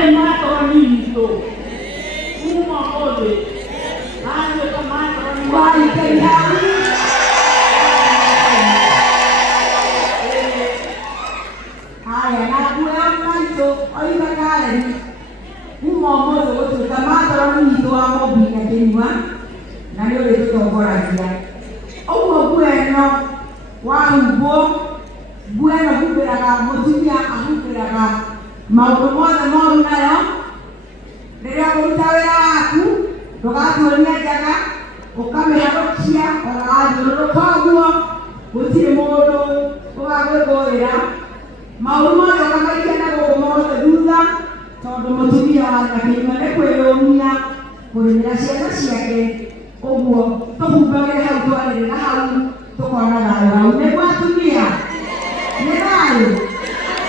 Nale matronisto. Uma coisa. Nale matronisto. Vai ganhar. Haya na kuya mwanzo oiga kale. Uma mozo wote matronisto amo bina kenwa. Na leo leo tunaokoragia. Owo bueno wa mbo bueno kuberaga motumia ahuberaga maundu mothe moru nayo riria kuruta wira waku ndugatuonia njaga ukamĩhonokia ũgathiũrũrũka ũguo gũtirĩ mũndũ ũgagwĩkũĩra maũndũ mothe ũkamaikia na gũkũ mothe thutha tondũ mũtumia wa Nyakĩnyua nĩ kwĩyũmia kũrĩmĩra ciana ciake ũguo tũhumbagĩre hau twarĩrĩra hau tũkona thayũ hau nĩguo atumia nĩ thayũ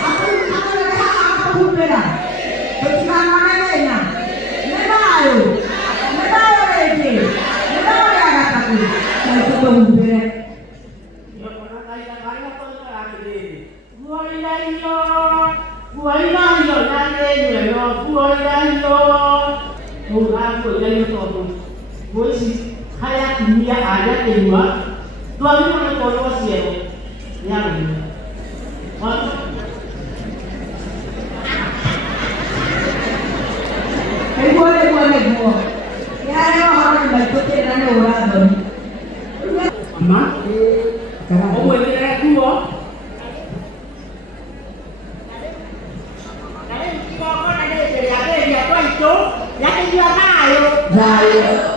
akũrĩre haha akũhumbĩra tũtikanone thĩna nĩ thayũ rĩngĩ nĩ thayũ ya gatatũ na tũtũhumbĩre Haya dunia ada kedua, Tuhan itu mengevaluasi ya, yang ini. Boleh. Ya ada orang bantu kita ada orang tu. Ama? Oh boleh ada dua. Kalau kita orang ada dari apa dia tu itu, yang dia tahu. Tahu.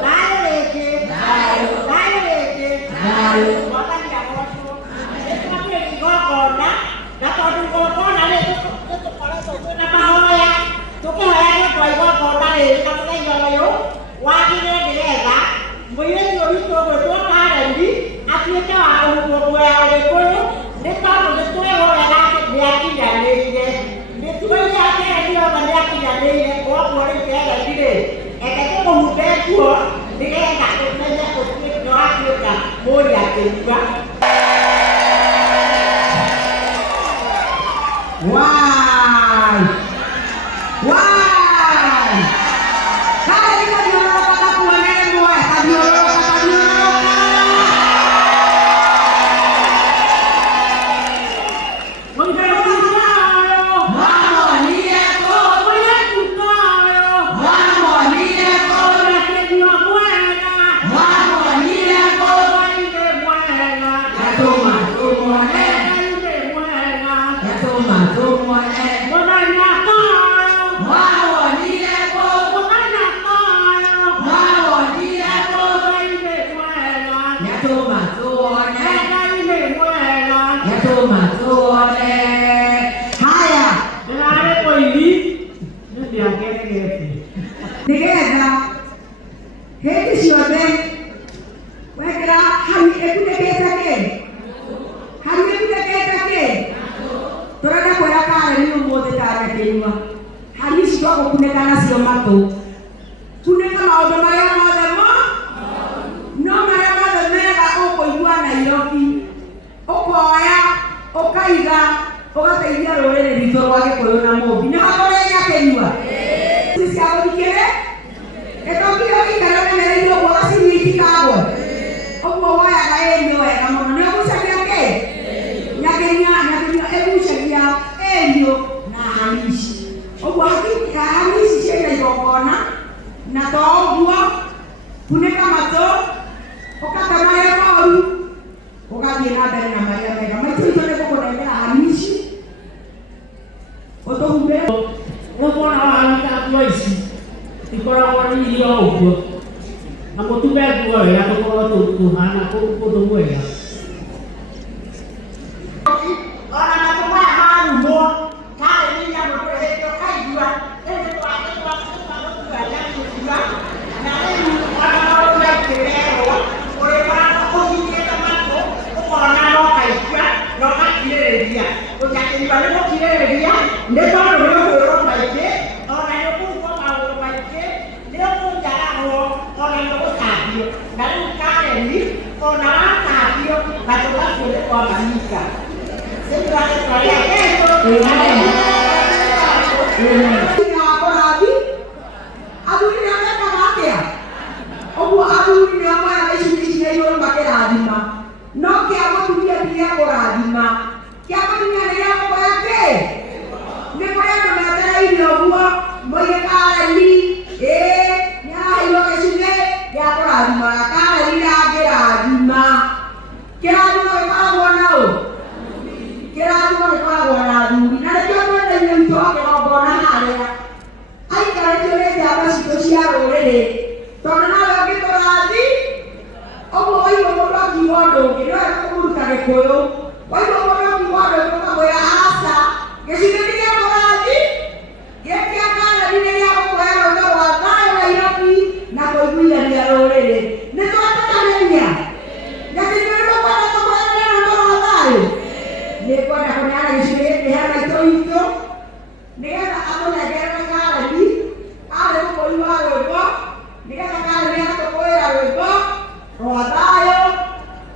Oye Kareni, nyaheirwo gĩcunjĩ gĩa kũrathima Kareni na ngĩrathima. Kĩrathimo gĩkoragwo na ũ? Kĩrathimo gĩkoragwo na athuri, na nĩkĩo mwena-inĩ witũ wa kĩgongona harĩa aikarĩtio nĩ njamba citũ cia rũrĩrĩ, tondũ nawe ũngĩtũrathi ũguo waigua mũndũ akiuga ũndũ ũngĩ nĩ wega kũmũruta Gĩkũyũ. Waigua mũndũ akiuga ũndũ ũngĩ ũkamwĩra aca, gĩcunjĩ nĩ gĩa kũrathi gĩkĩa Kareni nĩ gĩa gũkũhe rũtho rwa thayũ Nairobi na kũiguithania rũrĩrĩ. Nĩ twatĩkanĩria na nĩtũkwenda tũkũranĩre rũtho rwa thayũ. Nĩ kwenda kũneana gĩcunjĩ gĩkĩ he maitũ witũ nĩgetha amũnengerere Kareni arĩ mũkũri wa rwĩmbo, nĩgetha Kareni agatũkũĩra rwĩmbo rwa thayũ,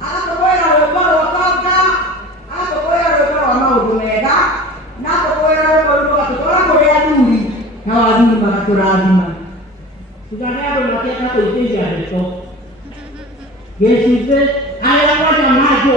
agatũkũĩra rwĩmbo rwa ũtonga, agatũkũĩra rwĩmbo rwa maũndũ mega, na agatũkũĩra rwĩmbo rũu rũgatũtwara kũrĩ athuri nao athuri magatũrathima. Tugane andũ makĩenda kũingĩria ndeto gĩcunjĩ arĩa kwanja majũ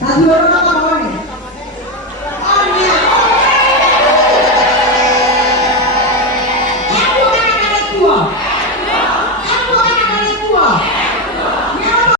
Tadi orang